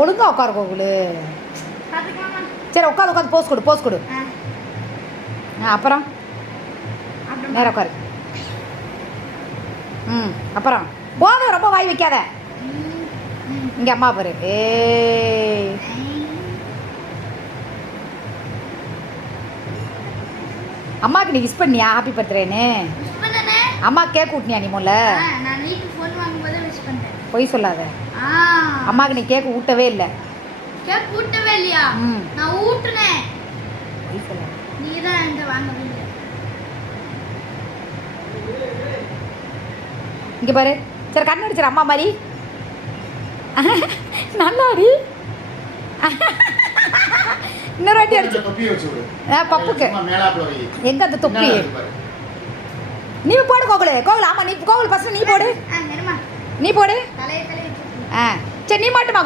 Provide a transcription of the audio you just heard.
ஒழுங்கா உட்காரு கோகுலு. சரி உட்காந்து போஸ் கொடு. அப்புறம் நேரம் உட்காரு. அப்புறம் போதும், ரொம்ப வாய் வைக்காத. இங்க அம்மா பாரு. அம்மாக்கு நீ விஷ் பண்ணியா ஹாப்பி பர்த்டேன்னு? அம்மா கேக் ஊட்டினியா நீ முதல்ல? பொய் சொல்லாத. அம்மாக்கு நீ கேக் ஊட்டவே இல்லை. கேக் ஊட்டவே இல்லையா? நான் ஊட்டுனேன். பொய் சொல்லாத. நீ தான் இந்த வாங்கவே இல்லை. இங்க பாரு. சரி கண்ணு அடிச்சிரு அம்மா மாதிரி. நல்லாடி. இன்னொரு வாட்டி அடிச்சு. பப்புக்கு எங்க அந்த தொப்பி? நீ போடு கோகுலு. ஆமா நீ கோகுல் ஃபர்ஸ்ட் நீ போடு. நீ போடு. சரி நீ மாட்டுமா